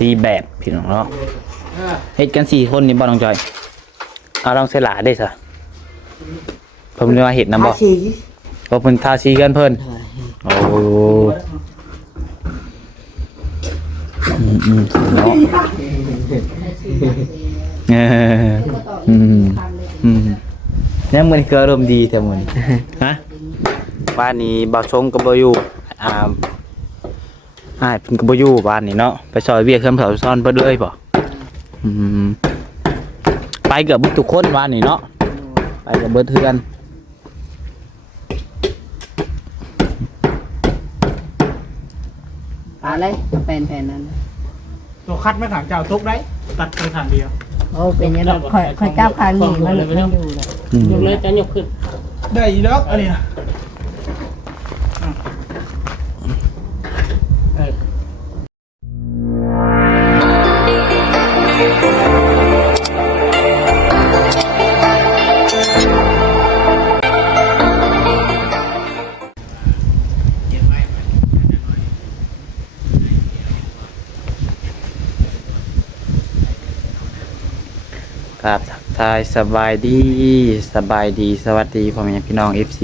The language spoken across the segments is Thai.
ตีแบบพี่น้องเนาะเฮ็ดกัน4คนนี่บ่น้องจอยเอาลองใส่หลาได้ซะผมเรียกว่าเฮ็ดนำบ่เพราะเพิ่นทาสีกันเพิ่นโอ้เนาะเนี่ยมันก็อารมณ์ดีแต่มื้อนี้ฮะบ้านนี้บ่าวชงก็บ่อยู่เพิ่นก็บ่อยู่บ้านนี้เนาะไปซอยเวียกเครื่องเผาซ่อนเพิ่นเลยบ่ไปเกือบทุกคนบ้านนี้เนาะไปกับเบิดเทือนอะไรแผ่นนั้นตัวคัดไม่ขังเจ้าทุกได้ตัดไปขังเดียวโอ้เป็นยังไงคอยก้าวคางหนีมันอยู่เลยยกเลยจะยกขึ้นได้อีแล้วอะไรนะครับทักทายสบายดีสวัสดีพ่อแม่พี่น้อง FC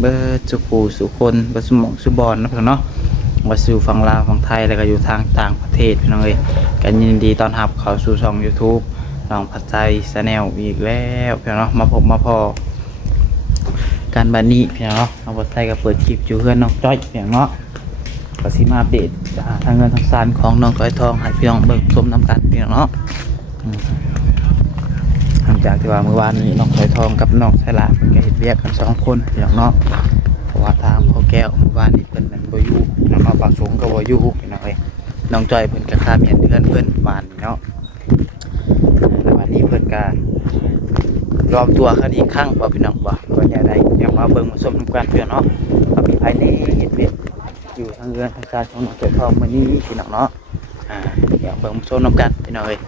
เบิร์ดสุขูสุคนเบิร์ดสมองสุบอลนะเพื่อนเนาะว่าสู่ฝั่งลาวฝั่งไทยแล้วก็อยู่ทางต่างประเทศพี่น้องเอ้ยกันยินดีต้อนรับเข้าสู่ช่อง YouTube น้องผัดใจชาแนลอีกแล้วพี่น้องเนาะมาพบมาพอการบัดนี้พี่น้องเนาะน้องผัดใจก็เปิดคลิปอยู่เพื่อนน้องจ้อยพี่น้องเนาะก็สิมาอัปเดตทางเงินทางสารของน้องก้อยทองให้พี่น้องเบิ่งชมนำกันพี่น้องเนาะหลังจากที่ว่าเมื่อวานนี้น้องถอยทองกับน้องไซลาเพิ่นก็เฮ็ดเวียกกัน2คนพี่น้องเนาะเพราะว่าทางพ่อแก้วเมื่อวานนี้เพิ่นนั่นบ่อยู่แล้วก็ปากสูงก็บ่อยู่พี่น้องเอ้ยน้องจ้อยเพิ่นก็ข้ามเดือนเพิ่นวานนี้เนาะแล้ววันนี้เพิ่นก็รวมตัวกันอีกครั้งบ่พี่น้องบ่ว่าจะได้อยากมาเบิ่งมาชมนำกันพี่น้องเนาะว่ามีภายในเฮ็ดเวียกอยู่ทางเรือนทางการของน้องถอยทองมื้อนี้พี่น้องเนาะอยากเบิ่งมาชมนำกันพี่น้องเอ้ย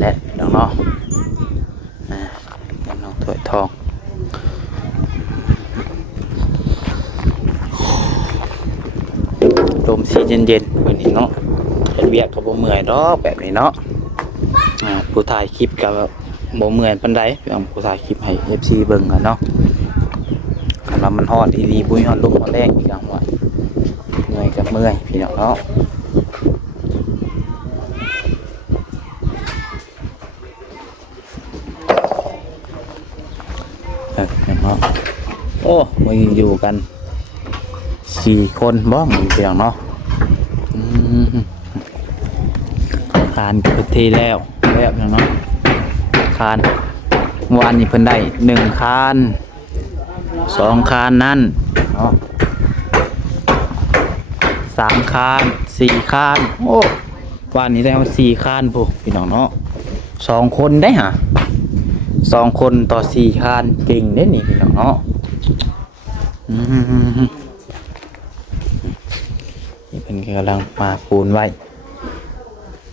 และน้องเนาะน้องถอยทองลมสีเย็นๆแบบนี้เนาะเห็นเวียกกับบ่เมื่อยดอกแบบนี้เนาะผู้ถ่ายคลิปกับบ่เมื่อยปานใดผู้ถ่ายคลิปให้ FC เบิ่งกันเนาะคันว่ามันฮอดอีหลีบุ้ยฮอดลมฮอดแรงอีกอย่างว่าเมื่อยกับเมื่อยพี่น้องเนาะโอ้มาอยู่กัน4คนบ้องเพียงเนาะคานก็เทแล้วเพียงเนาะคานวันนี้เพิ่นได้1คาน2คานนั่นเนาะ3คาน4คานโอ้วันนี้ได้มา4คานพวกพี่น้องเนาะ2คนได้ฮะ2คนต่อ4คานเก่งเด้นี่พี่น้องเนาะนี่เป็นกำลังมาปูนไว้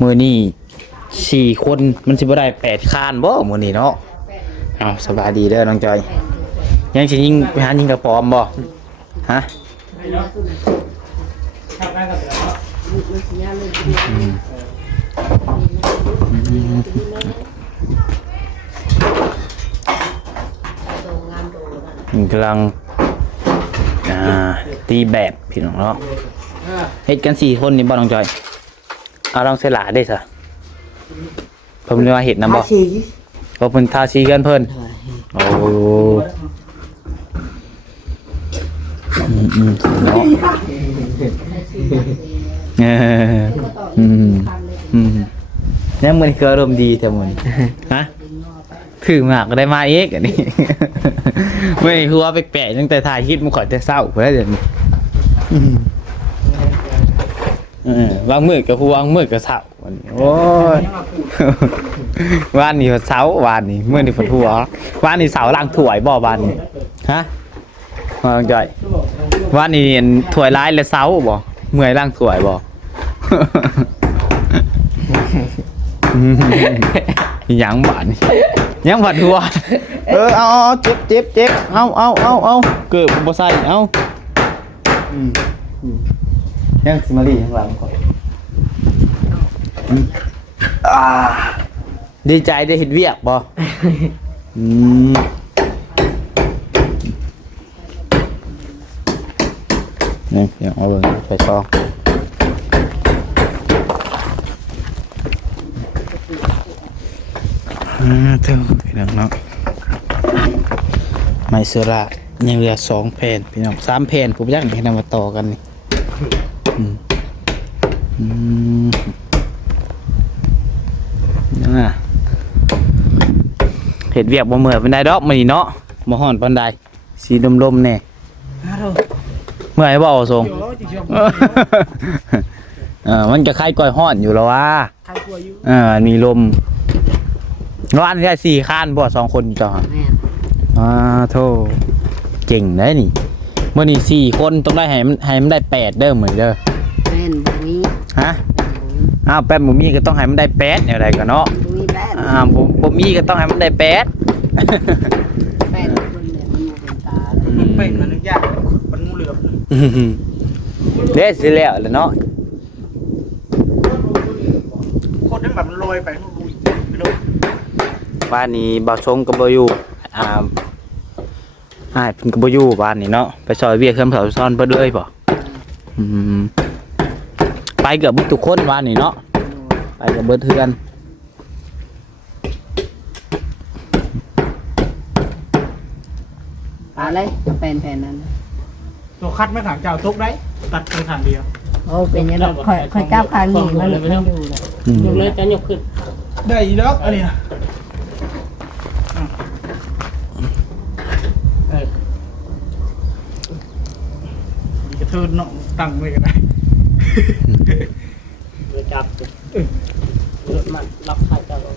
มือนี่4คนมันสิบ่ได้8คานบ่มือนี่เนาะเอาสบายดีเด้อน้องจอยยังสิยิงไปหายิงกระปอมบ่ฮะกำลังตีแบบพี่น้องเนาะเฮ็ดกัน4คนนี่บ่น้องจอยเอาลองใส่หลาได้ซะผมเรียกว่าเฮ็ดนำบ่เพราะเพิ่นทาสีกันเพิ่นโอ้เนาะเนี่ยมันก็อารมณ์ดีแต่มื้อนี้ฮะถือมากก็ได้มาเอกอันนี้ไม่คือว่าแปลกๆตั้งแต่ถ่ายคลิปมันขอแต่เศร้าไปแล้วเดี๋ยวนี้วางมือกับผู้วางมือกับเศร้าวันนี้โอ้ยวันนี้เสาวันนี้เมื่อนี่ฝนทั่ววันนี้เสาล่างถ่วยบ่วันนี้ฮะวางจ่อยวันนี้ถ่วยร้ายและเสาบ่เมื่อยล่างถ่วยบ่ยังบาดยังบาดหัวเอาเจ็บเอาเกิดบ่ใส่เอา ยังสิมารีข้างหลังก่อนอ่าดีใจได้เห็นเวียกบ่อืมนี่เดี๋ยวเอาเลยไปซองเท่าพี่น้องเนาะไมเซรายังเหลือ2แผ่นพี่น้อง3แผ่นผมอยากให้นำมาต่อกันนี่เห็ดเวียกบ่เมื่อยปานใดดอกมื้อนี้เนาะบ่ฮ้อนปานใดสีลมๆแน่เมื่อยบ่เอาทรงมันจะคล้ายก้อยฮ้อนอยู่แล้วว่าใครกลัวอยู่มีลมร้านได้4คันบ่2คนเจ้าครับ แม่โธ่เก่งได้นี่มื้อนี้4คนต้องได้ให้มันได้8เด้อมื้อเด้อแม่นบ่มีฮะแป๊บบ่มีก็ต้องให้มันได้8แนวใดก็เนาะบ่มีแป้นบ่มีก็ต้องให้มันได้8แป้นคนเนี่ยมันบ่เป็นตาเลย มันเป็นมันยากมันงูเหลือม เด้สิแล้วแหละเนาะ คนนั้นแบบมันลอยไปมันลุยไปเลย บ้านนี้บ่าวชงก็บ่อยู่เพิ่นก็บ่อยู่บ้านนี้เนาะไปซอยเวียกเครื่องเผาซ่อนเพิ่นเลยบ่ไปเกือบทุกคนบ้านนี้เนาะไปกับเบิดเทือน อะไรแผ่นนั้น ตัวคัดไม่ขังเจ้าทุกได้ตัดไปทางเดียว โอ้เป็นยังไงค่อยก้าวคางนี่มันอยู่เลย ยกเลยจะยกขึ้น ได้อีดอกอันนี้นะจะเทินเนาะตั้งไว้กันได้ เลยจับรถมันล็อกขาเจ้าลง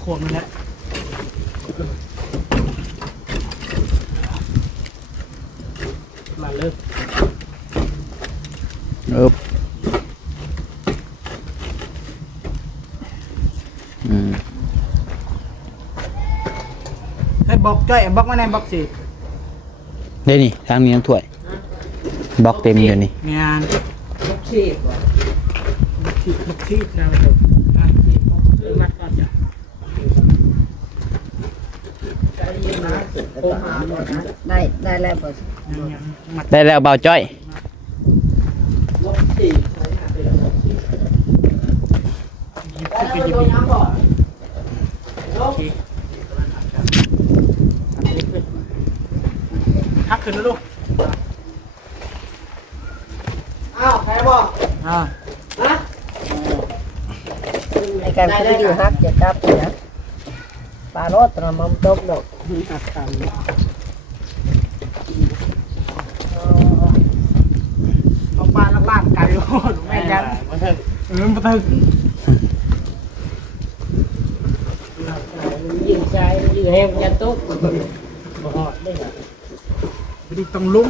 โคนมันแล้วมาเลยให้บอกจ้อยบอกมาแน่บอกสิ ได้นี่ทางนี้น้ำถ้วยบล็อกเต็มอยู่นี่ งาน ลูกชีพว่ะ ลูกที่นะมันจะ มัดก่อนจ้ะได้แล้วบ่ มัด ได้แล้วเบาจ้อย ลูกชีพ ไปหยิบทักขึ้นนะลูก อ้าวใครบอก ในการที่อยู่ฮักจะกลับนะปลาโรดตระมัมตบดอกหักกันเอาปลาลากไก่โอ้แม่ยัน มาเถอะ มาถึง ยืนใจยืนแห้งยันตุ๊กบ่ฮอดได้ไง ไปดูตรงลุ้ม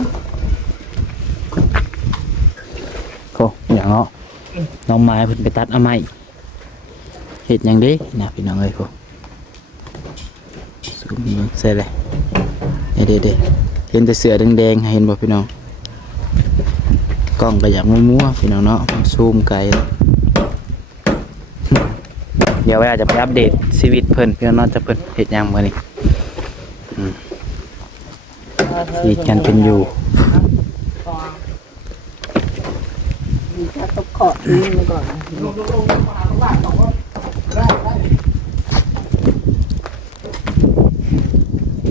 โอ้อย่างเนาะน้องไม้เพิ่นไปตัดเอาไม้เห็ดหยังเด้นะพี่น้องเอ้ยพวกซูมเบิ่งใส่เลยเด้เห็นแต่เสือแดงๆเห็นบ่พี่น้องกล้องก็อยากมัวๆพี่น้องเนาะซูมไกลเดี๋ยวเวลาจะไปอัปเดตชีวิตเพิ่นพี่น้องเนาะจะเพิ่นเฮ็ดหยังมื้อนี้ชีวิตกันเป็นอยู่ มีแค่ตบขอบนี่มาก่อน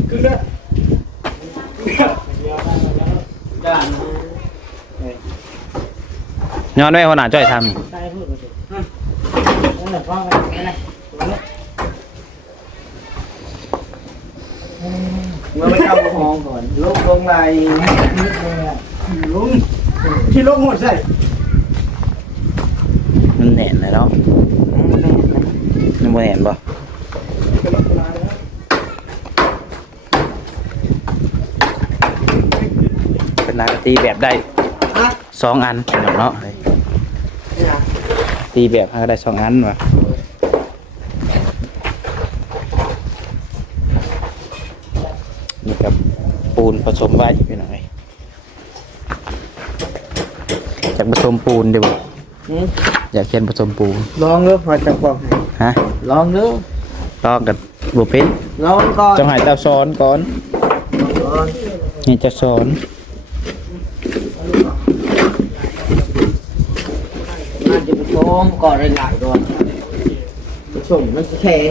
คือเด้อ ย้อนไว้หัวหน้าจ้อยทำนี่ ใช่พูดไปสินั่นแหละพ่อไปนั่นแหละ เมื่อไปเข้าห้องก่อนลุกลงไปลุงที่ลุกหมดใช่ มันแหน่นเลยเนาะมันบ่แหน่นบ่เป็นนากตีแบบได้2 อันเนาะตีแบบให้ได้2 อันว่ะ ปูนผสมไว้พี่น้องเอ้ยจากผสมปูนเดี๋ยวบ่อยากเขียนผสมปูน ลองดูพอจะบอกให้ ฮะ ลองดู ลองกันบ่เป็น ลองก่อน จังให้เจ้าสอนก่อนนี่จะสอน น่าจะไปชมก่อนหลายๆก่อนไปชมมันแข็ง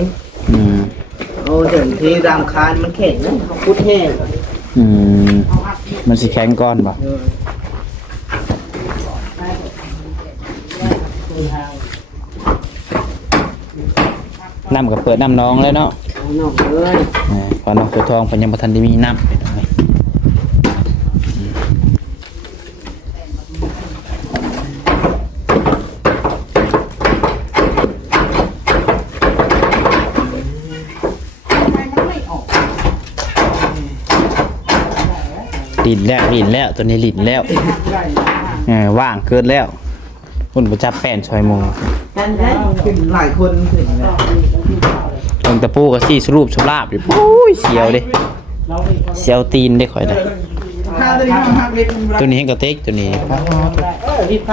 อืม โอ้เดี๋ยวที่รามคานมันแข็งนะเขาพูดแห้ง อืมมันสิแข็งก่อนบ่น้ำก็เปิดน้ำน้องเลยเนาะ เอาหน่อยเลย พอน้องตัวทองเพิ่นยังบ่ทันได้มีน้ำพี่น้องเอ้ยลิ้นแล้วตัวนี้ลิ้นแล้วว่างเกิดแล้วคุณประจับแป้นซอยหมู กันได้ขึ้นหลายคนขึ้นเลย ตรงตะปูก็ซี่สรูปสลาบอยู่โอ้ยเสียวเด้เสียวตีนได้ข่อยเด้ตัวนี้เห็นกระเต็กตัวนี้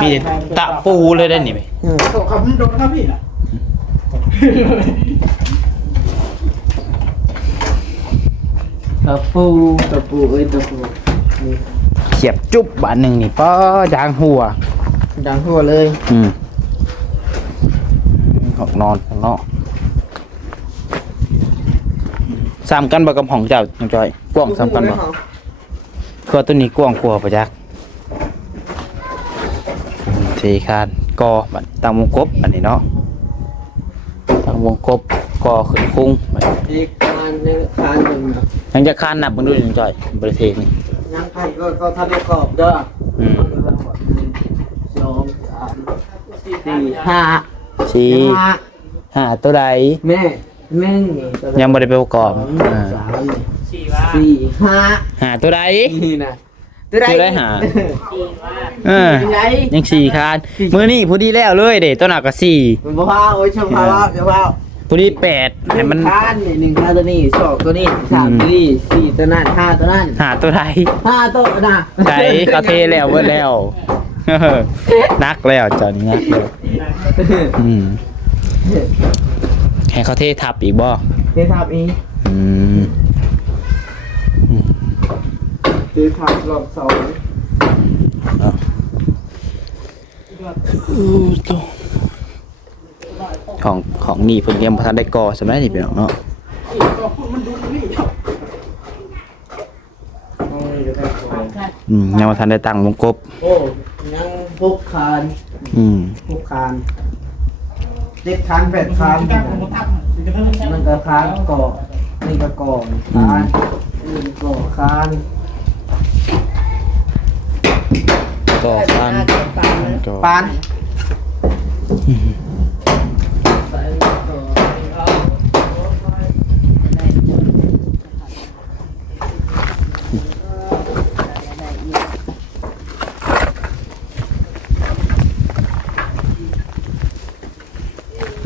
มีแต่ตะปูเลยได้นี่ไหม ตกคำโดนครับพี่น่ะ ตะปูเอ้ยตะปู เสียบจุบบาทหนึ่งนี่ป้อยางหัว ดังทั่วเลย ของนอนของนอกสามกันบ่กับของเจ้าน้องจอยกว้างสามกันบ่คือตัวนี้กว้างกว่าประจักษ์สี่คานกอบัดตั้งวงกบอันนี้เนาะตั้งวงกบกอขึ้นคุ้งบัด อีกคานนึงคานหนึ่งนะ ยังจะคานนับมึงดูน้องจอยบริเทศนี่ ยังใครก็ทำให้กรอบเด้อ อืม สองสามสี่ห้า สี่ ห้า หาตัวใด แม่แม่นี่ ยังบ่ได้ไปประกอบ สอง อ่า สาม สี่ว่า สี่ห้า หาตัวใด นี่นะ ตัวใดหา สี่ว่า เออ ไง ยังสี่คานมื้อนี้ผู้ดีแล้วเลยเด้ตัวหนักก็สี่ มันบ่พาโอ้ยชมพาว่าชมพา ผู้ดีแปดให้มัน คานนี่หนึ่งคานตัวนี้สองตัวนี้สามตัวนี้สี่ตัวนั้นห้าตัวนั้น หาตัวใด ห้าตัวน่ะ ใช่เขาเทแล้วเบิดแล้วเออนักแล้วเจ้านี่นักแล้วอืมให้เขาเททับอีกบ่ เททับอีก อืม เททับรอบสอง ของนี่เพิ่นยังบ่ทันได้ก่อสมัยนี้พี่น้องเนาะยังบ่ทันได้ตั้งวงกบ โอ้ยังพกคาน อืม พกคานเจ็ดคานแปดคานมันก็คานก่อนี่ก็ก่อคานนี่ก่อคาน ก่อคานก่อ ปาน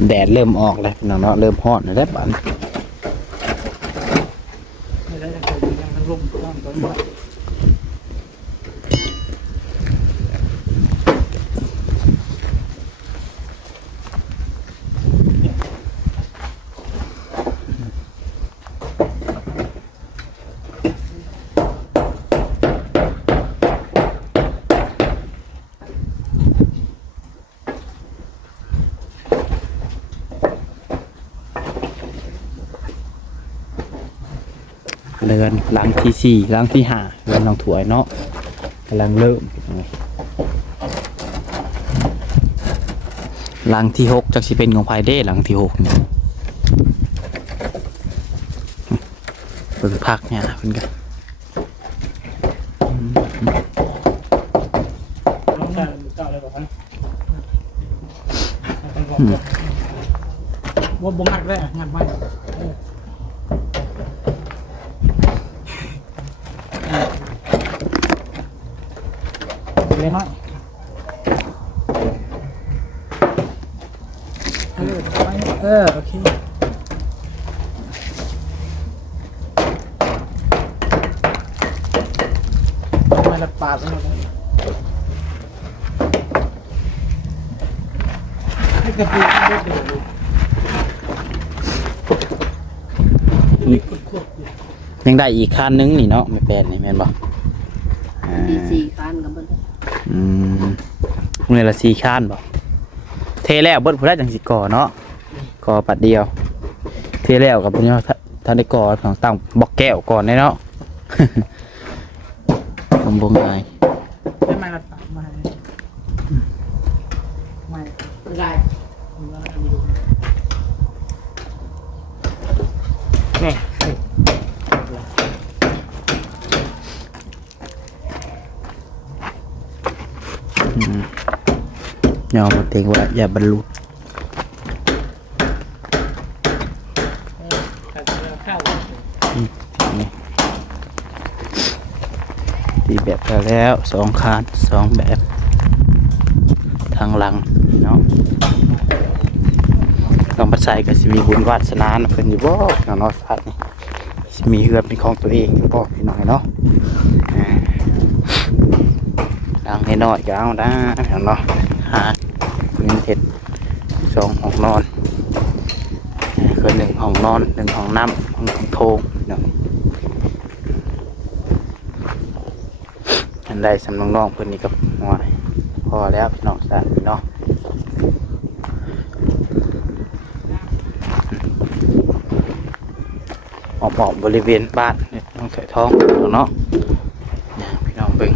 แดดเริ่มออกแล้วพี่น้องเนาะเริ่มร้อนแล้วบัดเรือนหลังที่สี่หลังที่ห้าเรือนน้องถวยเนาะกำลังเริ่มหลังที่หกจักสิเป็นของภายเด้หลังที่หกเนี่ยเปิดพักเนี่ยเพิ่นกัน เจ้าเลยบอกว่าบ่งัดเลยงัดไว้เลยฮะโอเค ละปาดแล้วให้กระปุกได้เดี๋ยวยังได้อีกคันนึงนี่เนาะไม่แปลนนี่แม่นบ่ ดีสี่คันกับเบิด มื้อละ4คันบ่เทแล้วเบิดผู้ใดจังสิก่อเนาะก่อปัดเดียวเทแล้วกับเพิ่นท่านได้ก่อต้องตั้งบล็อกแก้วก่อนเนาะ ผมบ่ง่าย ได้ไหมละปาดมาไม่ ได้ นี่ ยอมเต็งว่าอย่าบรรลุ ข้าว ตีแบบแล้ว2คัน2แบบทางหลังเนาะต้องมาใส่ก็สิมีบุญวาสนาเพิ่นอยู่บ่เนาะสัตว์นี่สิมีเฮือนเป็นของตัวเองอยู่บ่พี่น้อยเนาะดังให้น้อยก็เอาได้เนาะหาเงินเฮ็ด2ห้องนอนคือ1ห้องนอน1ห้องน้ำห้องโถงเนาะอันใดสำน้องๆเพิ่นนี่ก็ว่าพอแล้วพี่น้องสัตว์เนาะออกบริเวณบ้านต้องใส่ท้องเนาะพี่น้องเบิ่ง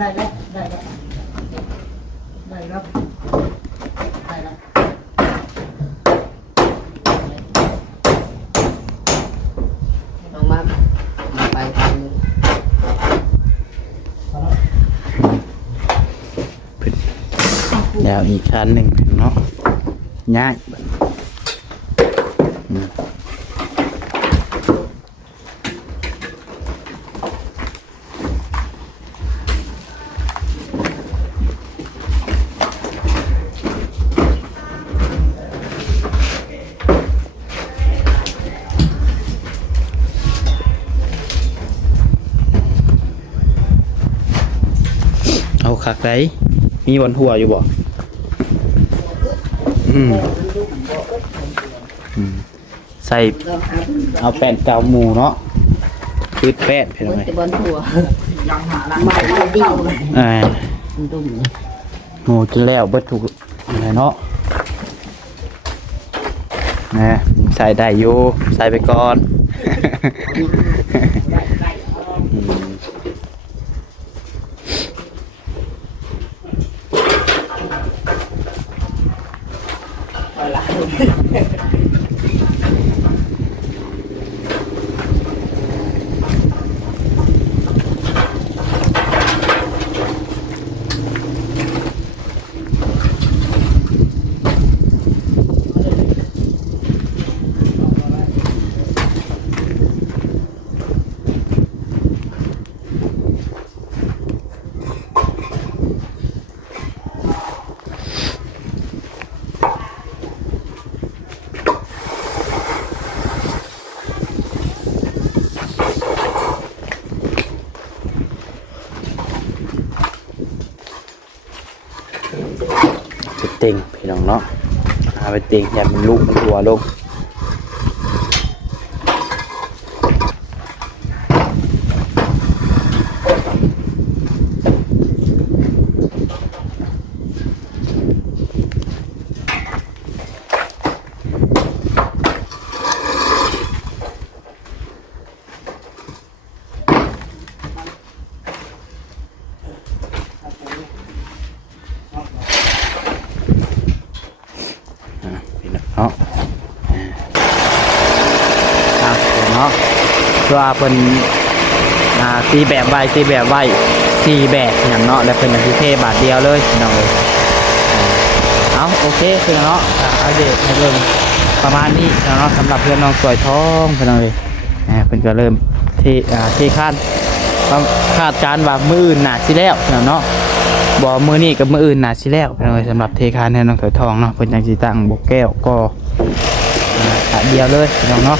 ได้แล้วได้แล้วได้แล้วได้แล้ว ลงมาไปทาง แล้วอีกคันหนึ่งเนาะง่ายเอาคักได้มีบนหัวอยู่บ่ใส่เอาแป้นเกาหมูเนาะพืชแป้นเป็นไง ตะบนหัว ยังหาละ มาดีเลย ดุ่ม หมูกินแล้วเบิดถูกอะไรเนาะนะใส่ได้อยู่ใส่ไปก่อน จะเต็งพี่น้องเนาะเอาไปเต็งอย่ามันลุกมันหัวลง ว่าเพิ่นตีแบบไว้4แบบอย่างเนาะแล้วเพิ่นสิเทบาทเดียวเลยพี่น้องเอ้ยเอาโอเคพี่น้องเนาะอัปเดตให้เบิ่งประมาณนี้เนาะสำหรับเพื่อนน้องสวยทองพี่น้องเอ้ยเพิ่นก็เริ่มเทคาดคาดการณ์ว่ามื้ออื่นน่าสิแล้วพี่น้องเนาะบ่มื้อนี้กับมื้ออื่นน่าสิแล้วพี่น้องเอ้ยสำหรับเทคาดให้น้องสวยทองเนาะเพิ่นจังสิตั้งบกแก้วก็เดียวเลยพี่น้องเนาะ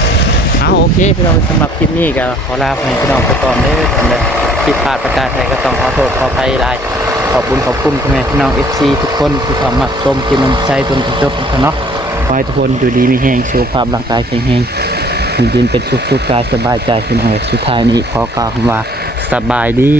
เอาโอเคพี่น้องสำหรับคลิปนี้ก็ขอลาพี่น้องไปก่อนเด้อสำหรับผิดพลาดประการใดก็ต้องขอโทษขออภัยหลายขอบคุณพ่อแม่พี่น้อง FC ทุกคนที่เข้ามาชมคลิปนำใจจนจบเนาะขอให้ทุกคนอยู่ดีมีแรงสุขภาพร่างกายแข็งแรงยินเป็นสุขกายสบายใจพี่น้องสุดท้ายนี้ขอกล่าวคำว่าสบายดี